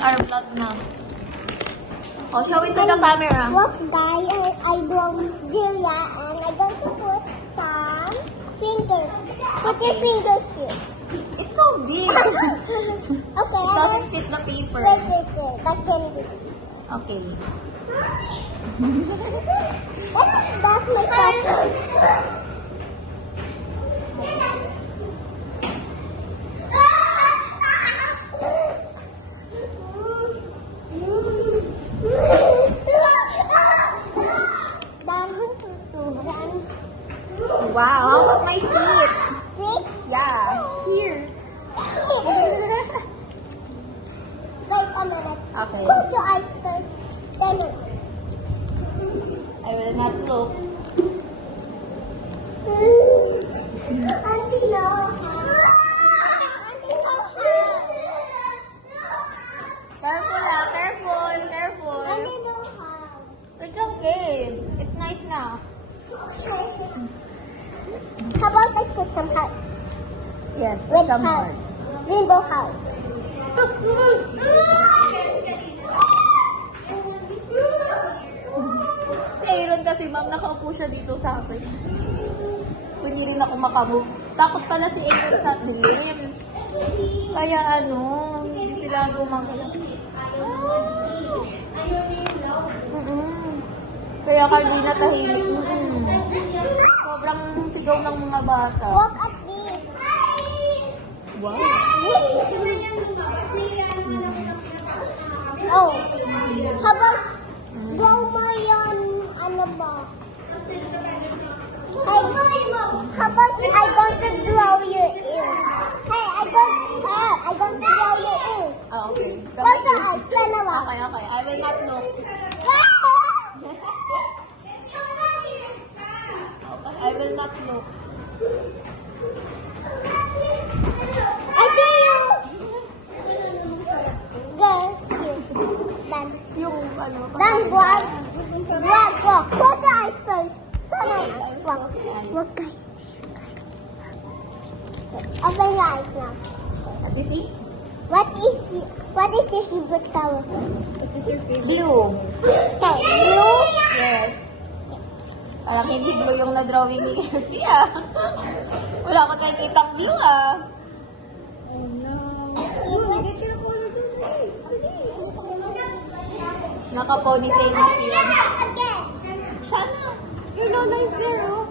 our vlog na. Oh, show it to the camera. Look, guys, I draw Julia, and I'm going to put some fingers. Put your fingers here. It's so big. Okay, It doesn't fit the paper. wait. That can be. Okay. That's my passion. Wow, how about my feet? See? Yeah, here. Wait a minute. Okay. Close your eyes first. Then look. I will not look. Auntie, no. Auntie, no. Careful ah, careful. Auntie, no how. It's okay. It's nice na. How about I put some hearts? Yes, Red hearts. Rainbow hearts. Si Aaron kasi ma'am, nakaupo siya dito sa akin. Hindi rin ako makamove. Takot pala si Aaron sa dilim. Kaya ano, hindi sila gumagalaw. Kaya Carlina tahimik. Sobrang sigaw ng mga bata. Look at this. Wow. Oh, how about draw my ano ba? Hey, how about I going to draw your ears? Hey, I going to draw your ears. Ah, okay. Close your eyes, dalawa. Okay. I will not look. I will not look. I see you. There, done. Yung ano. Done, walk. Close your eyes first. Walk, guys. Open your eyes now. Let me see. What is your favorite color? What is your favorite? Blue. Okay, blue. Yes. Parang hindi blue yung na-drawing ni Elsie ah. Wala ko tayong kitang blue ah. Naka-ponytail na siya. Again. Shana, your Lola is there oh.